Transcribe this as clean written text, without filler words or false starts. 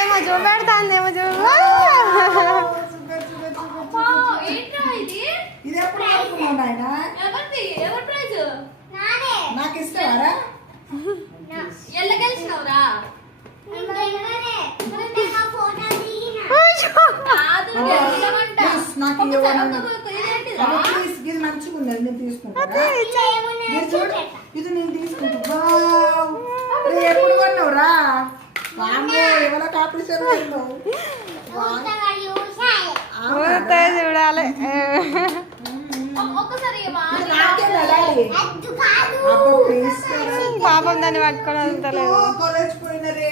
ఏమో చూపెడతాందేమో చూడు. ఇది ఎప్పుడు ఆడుకున్నావు నాయన? నాకు ఇస్తావారా? ఇది మంచిగా ఉంది, నేను తీసుకుంటా. ఇది నేను తీసుకుంటా. ఎప్పుడు కొన్నావురా? ఎవరో కాపరేషన్ చూడాలి. పాపం దాన్ని పట్టుకోవడం కాలేజ్ పోయినరే